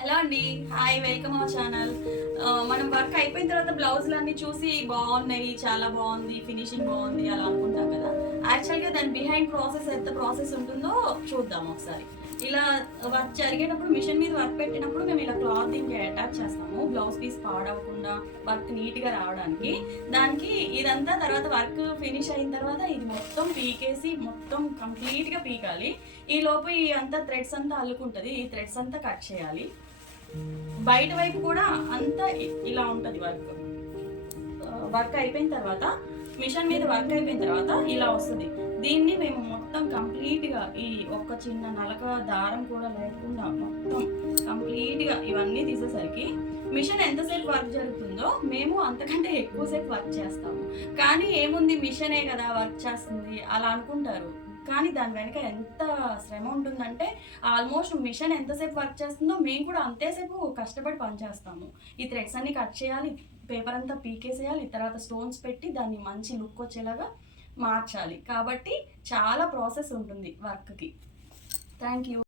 Hello అండి. Hi, welcome our channel. మనం work అయిపోయిన తర్వాత బ్లౌజులన్నీ చూసి బాగున్నాయి, చాలా బాగుంది, ఫినిషింగ్ బాగుంది అలా అనుకుంటాం కదా. యాక్చువల్గా దాని బిహైండ్ ప్రాసెస్ ఎంత ప్రాసెస్ ఉంటుందో చూద్దాం ఒకసారి. ఇలా వర్క్ జరిగేటప్పుడు మిషన్ మీద వర్క్ పెట్టినప్పుడు మేము ఇలా క్లాత్ దీనికి అటాచ్ చేస్తాము, బ్లౌజ్ పీస్ పాడవకుండా వర్క్ నీట్గా రావడానికి. దానికి ఇదంతా తర్వాత వర్క్ ఫినిష్ అయిన తర్వాత ఇది మొత్తం పీకేసి మొత్తం కంప్లీట్గా పీకాలి. ఈ లోపు ఈ అంతా థ్రెడ్స్ అంతా అల్లుకుంటుంది, ఈ థ్రెడ్స్ అంతా కట్ చేయాలి. బయట వైపు కూడా అంతా ఇలా ఉంటుంది వర్క్. వర్క్ అయిపోయిన తర్వాత మిషన్ మీద వర్క్ అయిపోయిన తర్వాత ఇలా వస్తుంది. దీన్ని మేము మొత్తం కంప్లీట్గా ఈ ఒక్క చిన్న నలక దారం కూడా లేకుండా మొత్తం కంప్లీట్గా ఇవన్నీ తీసేసరికి మిషన్ ఎంతసేపు వర్క్ జరుగుతుందో మేము అంతకంటే ఎక్కువసేపు వర్క్ చేస్తాము. కానీ ఏముంది, మిషనే కదా వర్క్ చేస్తుంది అలా అనుకుంటారు. కానీ దాని వెనక ఎంత శ్రమ ఉంటుందంటే ఆల్మోస్ట్ మిషన్ ఎంతసేపు వర్క్ చేస్తుందో మేము కూడా అంతేసేపు కష్టపడి పనిచేస్తాము. ఈ థ్రెడ్స్ అన్ని కట్ చేయాలి, పేపర్ అంతా పీకేసేయాలి, తర్వాత స్టోన్స్ పెట్టి దాన్ని మంచి లుక్ వచ్చేలాగా మార్చాలి. కాబట్టి చాలా ప్రాసెస్ ఉంటుంది వర్క్కి. Thank you.